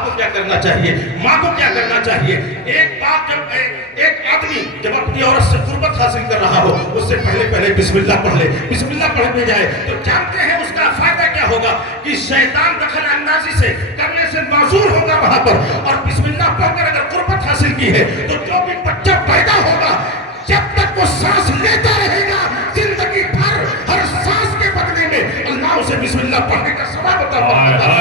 باپ کو کیا کرنا چاہیے، ماں کو کیا کرنا چاہیے. ایک باپ جب ایک آدمی جب اپنی عورت سے قربت حاصل کر رہا ہو، اس سے پہلے بسم اللہ پڑھ لے. بسم اللہ پڑھنے جائے تو جانتے ہیں اس کا فائدہ کیا ہوگا کہ شیطان دخل اندازی سے کرنے سے معذور ہوگا وہاں پر. اور بسم اللہ پڑھ کر اگر قربت حاصل کی ہے تو جو بھی بچہ پیدا ہوگا جب تک وہ سانس لیتا رہے گا زندگی بھر ہر سانس کے بدلے میں اللہ اسے بسم اللہ پڑھنے کا ثواب عطا فرماتا ہے.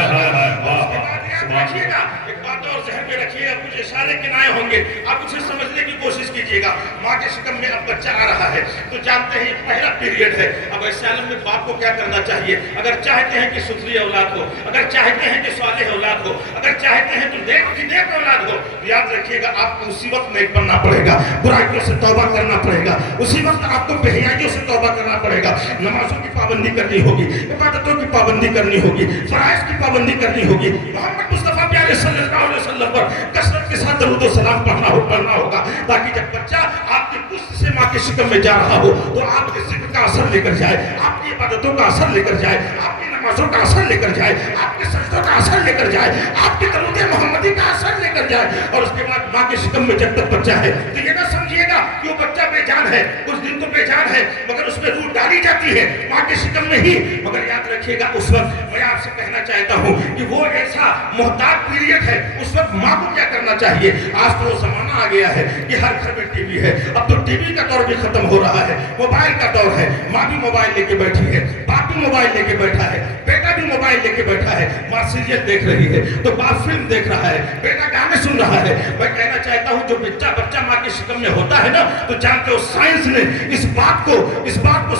اس کے بعد یاد رکھیے گا ایک بات اور ذہن میں رکھیے گا، کچھ اشارے کنائے ہوں گے، آپ اسے سمجھنے کی کوشش کیجیے گا. ماں کے شکم میں اب بچہ آ رہا ہے تو جانتے ہیں یہ پہلا پیریڈ ہے. اب ایسے عالم میں باپ کو کیا کرنا چاہیے؟ اگر چاہتے ہیں کہ ستھری اولاد ہو، اگر چاہتے ہیں کہ صالح اولاد ہو، اگر چاہتے ہیں کہ نیک اولاد ہو، یاد رکھیے گا آپ کو اسی وقت نیک بننا پڑے گا، برائیوں سے توبہ کرنا پڑے گا، اسی وقت آپ کو بے حیائیوں سے توبہ کرنا پڑے گا. نمازوں کی پابندی کرنی ہوگی، عبادتوں کی پابندی کرنی ہوگی، فرائض کی پابندی کرنی ہوگی. محمد مصطفیٰ پیارے صلی اللہ علیہ وسلم پر کثرت کے ساتھ درود و سلام پڑھنا ہوگا تاکہ جب بچہ آپ کی پشت سے ماں کے شکم میں جا رہا ہو تو آپ کے ذکر کا اثر لے کر جائے، آپ کی عبادتوں کا اثر لے کر جائے، آپ کی نمازوں کا اثر لے کر جائے، آپ کے سجدوں کا اثر لے کر جائے، آپ کی درود محمدی کا اثر لے کر جائے. اور اس کے بعد ماں کے شکم میں جب تک بچہ ہے تو یہ نہ سمجھیے گا کہ وہ بچہ بے جان ہے، کچھ دن تو بے جان ہے مگر اس میں روح ڈالی جاتی ہے ماں کے شکم میں ہی. مگر یاد رکھیے گا اس وقت میں آپ سے کہنا چاہتا ہوں کہ وہ ایسا محتاط پیریڈ ہے، اس وقت ماں کو کیا کرنا چاہیے. آج تو وہ زمانہ آ گیا ہے کہ ہر گھر میں ٹی وی ہے، اب تو ٹی وی کا دور بھی ختم ہو رہا ہے، موبائل کا دور ہے. ماں بھی موبائل لے کے بیٹھی ہے، باپ بھی موبائل لے کے بیٹھا ہے، بیٹا بھی موبائل لے کے بیٹھا ہے. ماں سیریل دیکھ رہی ہے تو باپ فلم دیکھ رہا ہے، بیٹا گانے سن رہا ہے. میں کہنا چاہتا ہوں جو بچہ ماں کے شکم میں ہوتا ہے نا تو جانتے ہو سائنس نے اس بات کو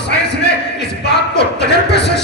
سائنس نے اس بات کو تجربے سے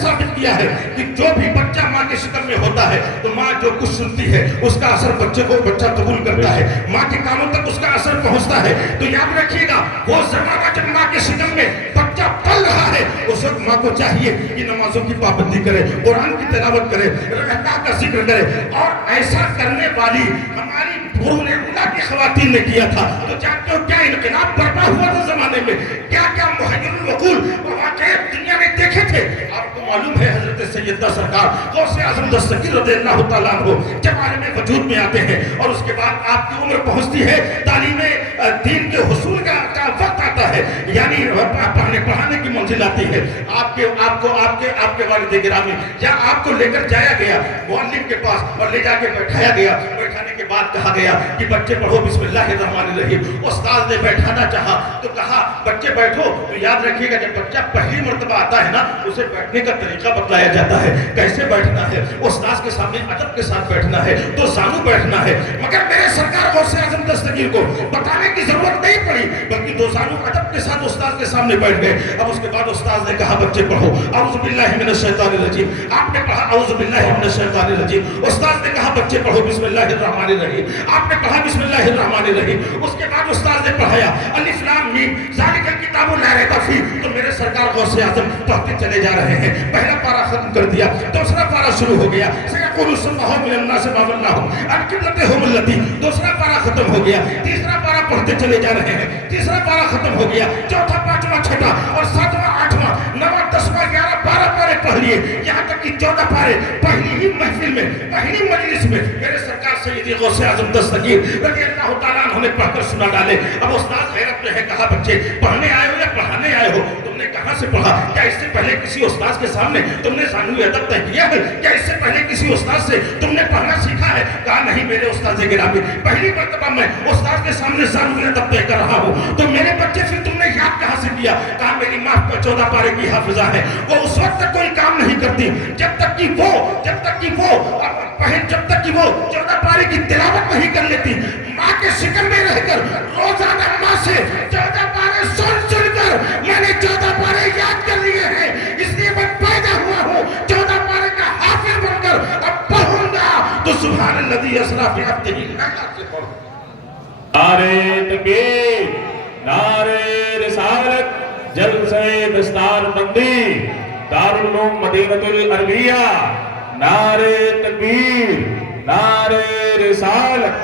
ثابت کیا ہے کہ جو بھی بچہ ماں کے شکم میں ہوتا ہے تو ماں جو کچھ سنتی ہے اس کا اثر بچہ قبول کرتا ہے، ماں کے کانوں تک اس کا اثر پہنچتا ہے. تو یاد رکھیے گا وہ زمانہ جب ماں کے شکم میں بچہ پل رہا ہے اس وقت ماں کو چاہیے کہ نمازوں کی پابندی کرے، قرآن کی تلاوت کرے، اللہ کا ذکر کرے. اور ایسا کرنے والی ہماری قرون اولیٰ کی خواتین نے کیا تھا تو جانتے ہو کیا انقلاب برپا ہوا تھا زمانے میں، کیا محیر الوقول واقعے دنیا میں دیکھے تھے. آپ کو معلوم ہے حضرت سیدنا سرکار غوث اعظم دستگیر رضی اللہ تعالیٰ عنہ جب عالم وجود میں آتے ہیں اور اس کے بعد آپ کی عمر پہنچتی ہے تعلیم دین کے حصول کا وقت آتا ہے، یعنی پڑھانے کی منزل آتی ہے. آپ کے والد گرامی یا آپ کو لے کر جایا گیا معلم کے پاس اور لے جا کے بیٹھایا گیا. بیٹھانے کے بعد کہا گیا کہ بچے پڑھو بسم اللہ الرحمن الرحیم. استاد نے بیٹھانا چاہا تو کہا بچے بیٹھو. تو یاد رکھیے گا جب بچہ پہلی مرتبہ آتا ہے نا اسے بیٹھنے کا طریقہ بتلایا جاتا ہے، کیسے بیٹھنا ہے. استاد کے سامنے ادب کے ساتھ بیٹھنا ہے، دو زانو بیٹھنا ہے. مگر میرے سرکار غوث اعظم دستگیر کو بتانے کی ضرورت نہیں پڑی بلکہ دو زانو ادب کے ساتھ استاد کے سامنے بیٹھ گئے. اب اس کے بعد استاد نے کہا بچے پڑھو اعوذ باللہ من الشیطان الرجیم. آپ نے پڑھا اعوذ باللہ من الشیطان الرجیم. استاد نے کہا بچے پڑھو بسم اللہ الرحمن الرحیم. آپ نے پڑھا بسم اللہ الرحمن الرحیم. اس کے بعد استاد نے پڑھایا الف لام میم ذالک الکتاب لا ریب فیہ. تو میرے سرکار غوث اعظم پڑھتے چلے جا رہے ہیں. پہلا پارہ ختم کر دیا، دوسرا پارہ شروع ہو گیا. سیقول السفہاء من الناس ما ولاھم عن قبلتہم التی. دوسرا پارہ ختم ہو گیا، تیسرا پارہ پڑھتے چلے جا رہے ہیں. تیسرا پارہ ختم ہو گیا، چوتھا پانچواں چھٹا اور ساتواں آٹھواں نواں 10واں 11 12 پارے پڑھ لیے، یہاں تک کہ 14 پارے پہلی ہی محفل میں پہلی مجلس میں میرے سرکار سیدی غوث اعظم دستگیر رضی اللہ تعالیٰ عنہ نے پڑھ کر سنا ڈالے. اب استاد حیرت میں ہے، کہا بچے پڑھنے آئے ہو یا پڑھانے آئے ہو؟ تم نے کہاں سے پڑھا؟ کیا اس سے پہلے کسی استاد کے سامنے تم نے ثانوی ادب طے کیا ہے؟ کیا اس سے پہلے کسی استاد سے تم نے پڑھنا سیکھا ہے؟ کہا نہیں میرے استاد گرامی، پہلی مرتبہ میں استاد کے سامنے ثانوی ادب طے کر رہا ہوں. تو میرے بچے پھر تم نے یاد کہاں سے کیا؟ کہا میری ماں 14 پارے کی حافظہ ہے، وہ اس وقت تک کوئی کام نہیں کرتی جب تک کہ وہ 14 پارے کی تلاوت نہیں کر لیتی. ماں کے شکم میں رہ کر روزانہ ماں سے 14 پارے سن کر میں نے 14 پارے یاد کر لیے ہیں. اس لیے میں پیدا ہوا ہوں 14 پارے کا حافظ بن کر اب پڑھوں گا تو سبحان الذی اسریٰ بعبدہ لیلا سے پڑھوں. نعرہ تکبیر، نعرہ رسالت، جلسہ دستار بندی دارالعلوم مدینہ العربیہ. نعرہ تکبیر، نعرہ رسالت.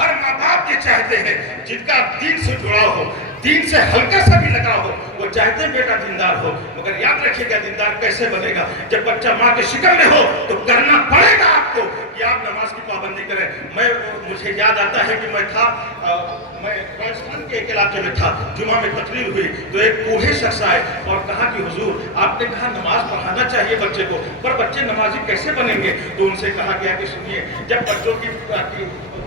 ہر ماں باپ یہ چاہتے ہیں جن کا دین سے جڑا ہو، دین سے ہلکا سا بھی لگا ہو، وہ چاہتے ہیں بیٹا دیندار ہو. مگر یاد رکھیے گا دیندار کیسے بنے گا؟ جب بچہ ماں کے شکم میں ہو تو کرنا پڑے گا آپ کو याद आता है कि मैं राजस्थान के एक इलाके में था, जुमा में तकरीर हुई तो एक बूढ़े शख्स आए और कहा कि हुजूर आपने कहा नमाज पढ़ाना चाहिए बच्चे को, पर बच्चे नमाजी कैसे बनेंगे? तो उनसे कहा गया कि सुनिए, जब बच्चों की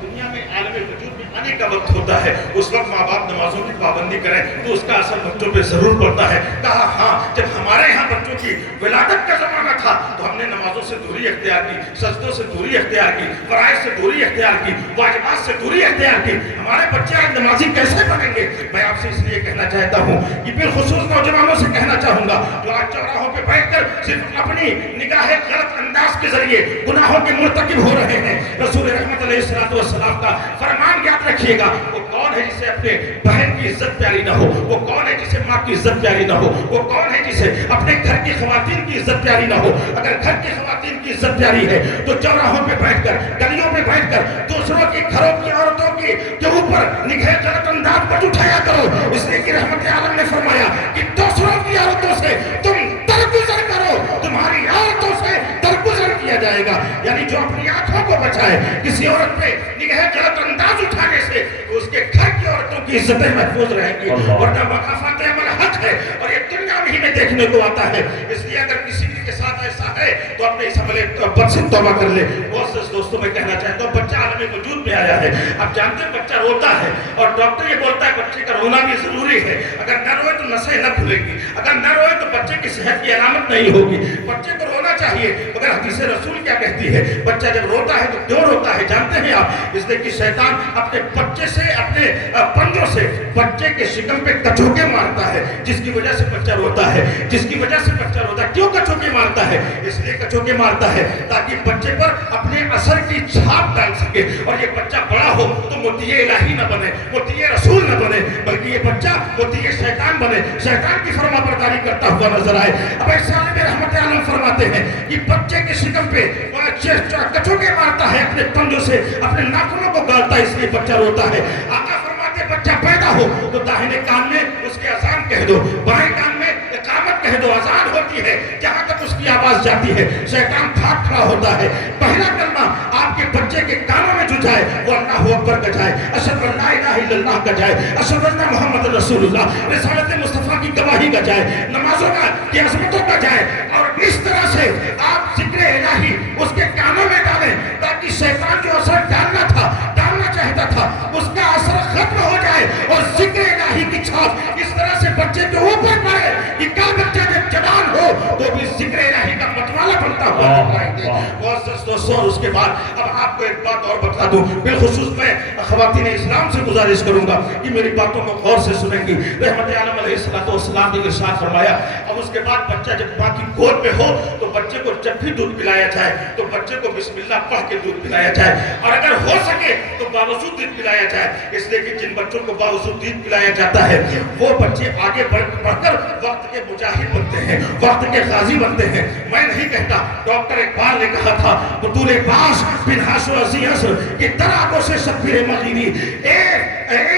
दुनिया में आलम वजूद में आने का वक्त होता है, उस वक्त माँ बाप नमाजों की पाबंदी करें तो उसका असर बच्चों पे जरूर पड़ता है। कहा हाँ, जब हमारे यहाँ बच्चों की विलादत का जमाना था तो हमने नमाजों से दूरी अख्तियार की, सजदों से दूरी अख्तियार की, फराइज से दूरी अख्तियार की, वाजिबात से दूरी अख्तियार की। हमारे बच्चे आज नमाजी कैसे बनेंगे? मैं आपसे इसलिए कहना चाहता हूँ कि बिलखुसूस नौजवानों से कहना चाहूंगा जो आज चौराहों पे बैठकर सिर्फ अपनी निगाह गलत अंदाज के जरिए गुनाहों के मुर्तकिब हो रहे हैं। रसूल रहमत अलैहिस्सलातु वस्सलाम का फरमान याद रखिएगा, वो कौन है जिसे अपने बहन की इज्जत प्यारी ना हो, वो कौन है जिसे माँ की इज्जत प्यारी ना हो, वो कौन है जिसे अपने घर की खवातीन की इज्जत प्यारी ना हो। अगर घर की खवातीन की इज्जत प्यारी है तो चौराहों पे बैठकर, गलियों में बैठकर दूसरों के घरों की औरतों के ऊपर निगाह गलत अंदाज मत उठाया करो। इसलिए कि रहमत आलम ने फरमाया कि दूसरों की औरतों से तुम दरगुजर करो, तुम्हारी औरतों से दरगुजर किया जाएगा। यानी जो अपनी आंखों को बचाए किसी औरत पे निगाह गलत अंदाज उठाने से, उसके घर की औरतों की इज्जतें महफूज रहेंगी। वरना वकाफत अमल हक है और ये दुनिया में देखने को आता है। इसलिए अगर किसी के साथ ऐसा है तो अपने इस अमल बद से तौबा कर ले। बहुत से दोस्तों में कहना चाहता हूँ, बच्चा आलम वजूद में आया है, आप जानते हैं बच्चा रोता है और डॉक्टर ये बोलता है बच्चे का रोना भी जरूरी है। अगर न रोए तो नसें न खुलेंगी, अगर न रोए तो बच्चे की सेहत की अलामत नहीं होगी। बच्चे को रोना चाहिए, मगर हदीस रसूल क्या कहती है, बच्चा जब रोता है तो क्यों रोता है जानते हैं आप? इसलिए कि शैतान अपने बच्चे से, अपने पंजों से बच्चे के शिकम पे कचोके मारता है, जिसकी वजह से बच्चा रोता है, जिसकी वजह से बच्चा रोता है। क्यों कचोके मारता है? इसलिए कचोके मारता है ताकि बच्चे पर अपने असर की छाप डाल सके और ये बच्चा बड़ा हो तो मोतिये इलाही न बने, मोतिये रसूल न बने, बल्कि ये बच्चा मोतिये शैतान बने, शैतान की फरमाबरदारी करता हुआ नजर आए। अब ऐसे आलिम रहमत आलम फरमाते हैं कि बच्चे के शिकम पे कचोके मारता है अपने पंजों से, अपने नाखूनों को गालता है, इसलिए बच्चा रोता है। आका फरमाते बच्चा पैदा हो तो दाहिने कान में उसके अजान कह दो, बाएं कान में इकामत कह दो, अजान होती है, जहां तक उसकी आवाज जाती है शैतान भाग खड़ा होता है। पहला कलमा आपके बच्चे के कानों में जो जाए वो अल्लाहु अकबर का जाए, अशहदु अल्ला इलाहा इल्लल्लाह का जाए, अशहदु अन्ना मुहम्मद रसूलुल्लाह, रिसालत मुस्तफा की गवाही का जाए, नमाजों का की अज़मतों का जाए। और इस तरह से आप जिक्र इलाही उसके कानों में डालें ताकि शैतान जो असर डालना चाहता था उसका असर खत्म हो जाए और जिक्र इलाही की छाप इस तरह से बच्चे के ऊपर पड़े कि कल बच्चा जब जवान हो तो भी जिक्र इलाही का मतवाला बनता हुआ दिखाई दे। बहुत से दोस्तों, और उसके बाद अब आपको एक बात और बता दूं, बिलखुसूस मैं ख़वातीन इस्लाम से गुजारिश करूंगा कि मेरी बातों को गौर से सुनेंगी। रहमत आलम अलैहिस्सलातु वस्सलाम ने इरशाद फरमाया, अब उसके बाद बच्चा जब माँ की गोद में हो तो बच्चे को जब भी दूध पिलाया जाए तो बच्चे को बिस्मिल्लाह पढ़ के दूध पिलाया जाए, और अगर हो सके तो बावजूद दूध पिलाया जाए। इसलिए कि जिन बच्चों को बावजूद दूध पिलाया जाता है वो बच्चे आगे बढ़कर वक्त के मुजाहिद बनते हैं, वक्त के गाजी बनते हैं। मैं नहीं कहता, डॉक्टर इकबाल ने कहा था, बतूले बास बिन हासो अजी असर कि तरागो से शब्बीर मदीनी, ए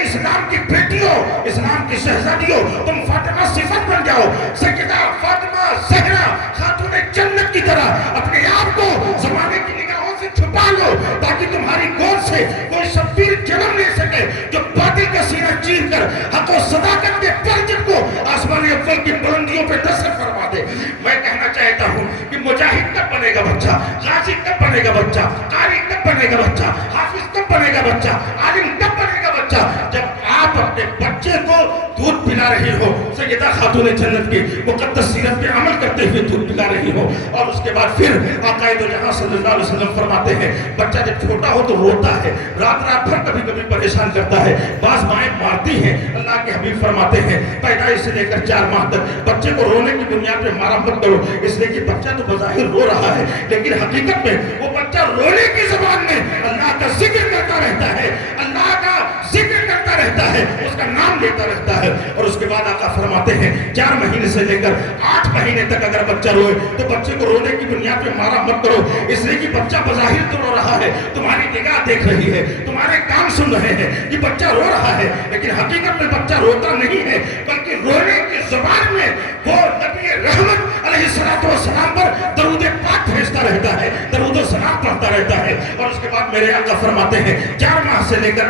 इस्लाम की बेटियों, इस्लाम की शहजादियों, तुम फातिमा सिफत बन जाओ, सैयदा फातिमा ज़हरा खातून जन्नत की तरह अपने आप को ज़माने की निगाहों से छुपा लो ताकि तुम्हारी गोद से कोई शब्बीर जन्म ले सके जो बातिल का सीना चीर कर हक और सदाकत के परचम को आसमानी अव्वल की बुलंदियों पे नस्र फरमा दे। मैं कहना चाहता हूँ कि मुजाहिद कब बनेगा बच्चा, गाजी कब बनेगा बच्चा, कारी कब बनेगा बच्चा, हाफिज कब बनेगा बच्चा, आलिम कब बनेगा बच्चा? जब आप अपने बच्चे को दूध पिला रही हो, सैयदा खातून जन्नत की मुकद्दस सीरत पे अमल करते हुए दूध पिला रही हो, और उसके बाद फिर आक़ाए दो जहां सल्लल्लाहु अलैहि वसल्लम फरमाते हैं बच्चा जब छोटा हो तो रोता है, रात भर कभी कभी परेशान करता है, बाज माएँ मारती हैं। अल्लाह के हबीब फरमाते हैं पैदाइश से लेकर 4 माह तक बच्चे को रोने की बुनियाद पे मारा मत करो, इसलिए कि बच्चा तो बज़ाहिर रो रहा है लेकिन हकीकत में वो बच्चा रोने की ज़बान में अल्लाह का जिक्र करता रहता है, अल्लाह का जिक्र करता रहता है, उसका नाम लेता रहता है। और उसके बाद आका फरमाते हैं 4 महीने से लेकर 8 महीने तक अगर बच्चा रोए तो बच्चे को रोने की बुनियाद पे मारा मत करो, इसलिए कि बच्चा बज़ाहिर तो रो रहा है, तुम्हारी निगाह देख रही है, तुम्हारे कान सुन रहे हैं कि बच्चा रो रहा है, लेकिन हकीकत में बच्चा रोता नहीं है, बल्कि रोने की ज़बान में वो नबी रहमत अलैहिस्सलातु वस्सलाम पर दरूद पाक भेजता रहता है, दरूद सलात पढ़ता रहता है। और उसके बाद मेरे आका फरमाते हैं 4 माह से लेकर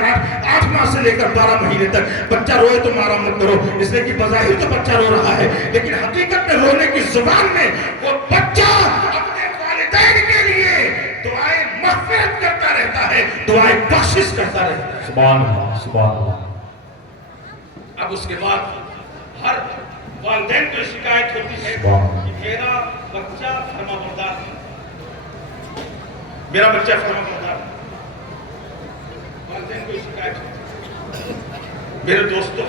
8 माह से लेकर 12 महीने तक बच्चा रोए तो मारा मत करो, इसलिए कि बज़ाहिर तो बच्चा रो रहा है, लेकिन हकीकत में रोने की जुबान में वो बच्चा अपने वालिदैन के लिए दुआएं मग़फ़िरत करता रहता है, दुआएं बख्शिश करता रहता है। सुभान अल्लाह, सुभान अल्लाह। अब उसके बाद हर वालिदैन को शिकायत होती है कि मेरा बच्चा फरमाबरदार है, मेरा बच्चा फरमाबरदार है। वालिदैन को शिकायत होती है। मेरे दोस्तों,